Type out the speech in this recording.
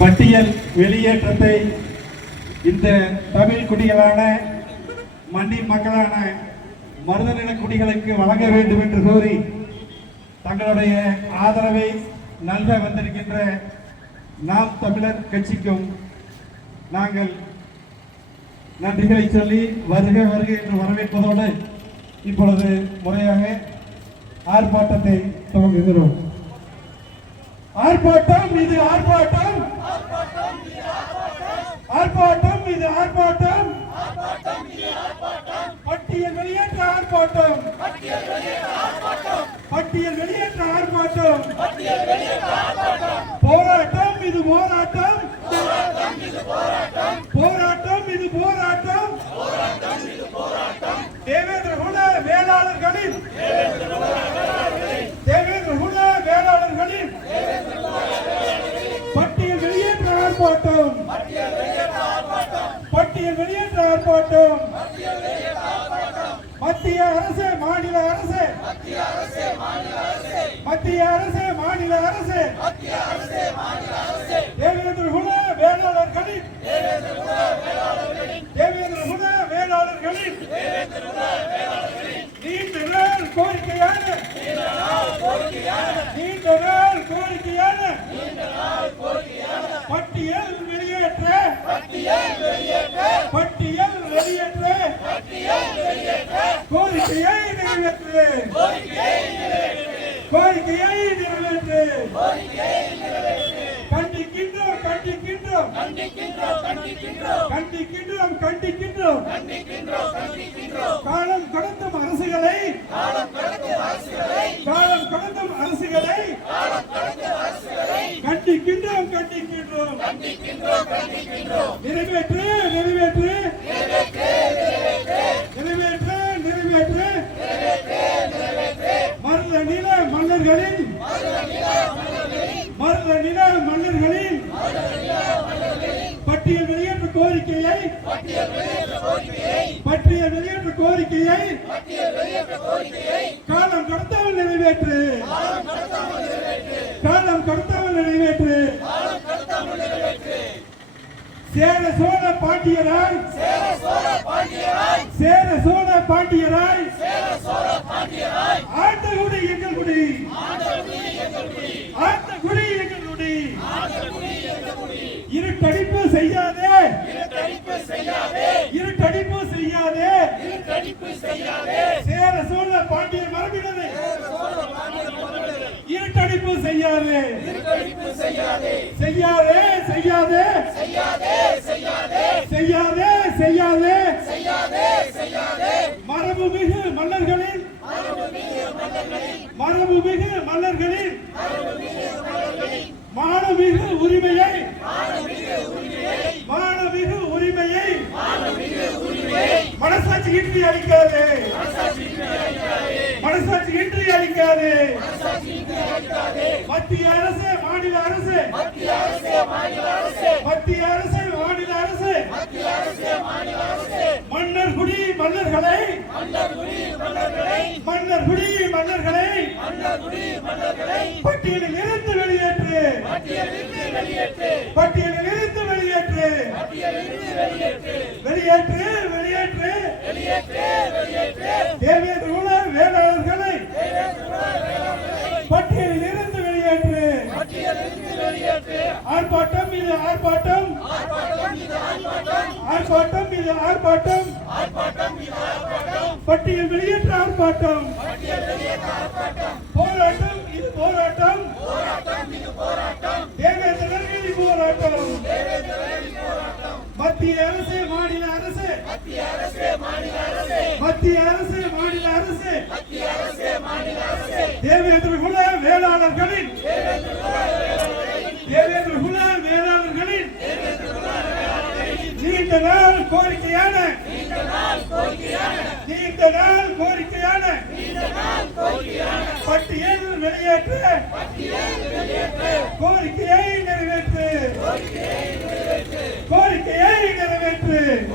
பட்டியல் வெளியேற்றத்தை இந்த தமிழ் குடிகளான மண்ணின் மக்களான மருதநில குடிகளுக்கு வழங்க வேண்டும் என்று கோரி தங்களுடைய ஆதரவை நல்க வந்திருக்கின்ற நாம் தமிழர் கட்சிக்கும் நாங்கள் நன்றிகளை சொல்லி வருக வருக என்று வரவேற்பதோடு இப்பொழுது முறையாக ஆர்ப்பாட்டத்தை துவங்குகிறோம். ஆர்ப்பாட்டம் இது ஆர்ப்பாட்டம். ஆர்ப்பாட்டம் இது ஆர்ப்பாட்டம். பட்டியல் வெளியேற்ற ஆர்ப்பாட்டம். பட்டியல் வெளியேற்ற ஆர்ப்பாட்டம். போராட்டம் இது போராட்டம் போராட்டம் இது போராட்டம் தேவேந்திர குல வேளாளர்களின் தேவேந்திர குல வேளாளர்களின் பட்டியல் வெளியேற்ற ஆர்ப்பாட்டம் பட்டியல் வெளியேற்ற ஆர்ப்பாட்டம் மத்திய அரசு மாநில அரசு மத்திய அரசு மாநில அரசு. தேவேந்திர குல வேளாளர்களின் தேவேந்திர குல வேளாளர்களின் நீண்ட நாள் கோரிக்கையான. நீண்ட நாள் கோரிக்கையான. பட்டியல் வெளியேற்ற. பட்டியல் வெளியேற்ற. கோரிக்கையை நிறைவேற்று கோரிக்கையை நிறைவேற்று கண்டிக்கின்றோம் கண்டிக்கின்றோம். கண்டிக்கின்றோம் கண்டிக்கின்றோம். காலம் கடத்தும் அரசுகளை. காலம் கடத்தும் அரசுகளை. கண்டிக்கின்றோம் கண்டிக்கின்றோம். நிறைவேற்று நிறைவேற்று நிறைவேற்று நிறைவேற்று மருத நில மன்னர்களின் மருத நில மன்னர்களின் பட்டியல் வெளியேற்ற கோரிக்கையை பட்டியல் வெளியேற்ற கோரிக்கையை காலம் கடத்தாமல் நிறைவேற்று. காலம் கடத்தாமல் நிறைவேற்று. சேர சோழ பாண்டியராய். சேர சோழ பாண்டியராய். ஆண்ட குடி எங்கள் குடி ஆண்ட குடி எங்கள் குடி இருட்டடிப்பு செய்யாதே இருட்டடிப்பு செய்யாதே சேர சோழ பாண்டியர் மரபினரை இருட்டடிப்பு செய்யாதே. செய்யாதே செய்யாதே. செய்யாதே செய்யாதே. மரபு மிகு மன்னர்களின். மரபு மிகு மன்னர்களின். மனசாட்சி இன்றி அளிக்காது. மனசாட்சி இன்றி அளிக்காது. மத்திய அரசு மாநில அரசு. மத்திய அரசு மாநில அரசு. மன்னர் குடி மன்னர்களை. மன்னர் குடி மன்னர்களை. பட்டியலில் இருந்து வெளியேற்று. பட்டியலில் இருந்து வெளியேற்று. வெளியேற்று வெளியேற்று. தேவேந்திர குல வேளாளர்களை பட்டியலில் இருந்து வெளியேற்று. ஆர்ப்பாட்டம் இது ஆர்ப்பாட்டம். ஆர்ப்பாட்டம் இது ஆர்ப்பாட்டம். பட்டியல் வெளியேற்ற ஆர்ப்பாட்டம். போராட்டம் இது போராட்டம். போராட்டம். மத்திய அரசு மாநில அரசு. மத்திய அரசு மாநில அரசு. தேவேந்திர குல வேளாளர்களின் தேவேந்திர குல வேளாளர்களின் நீண்ட நாள் கோரிக்கையான. நீண்ட நாள் கோரிக்கையான. பட்டியல் வெளியேற்ற. கோரிக்கையை நிறைவேற்று. கோரிக்கையை நிறைவேற்று.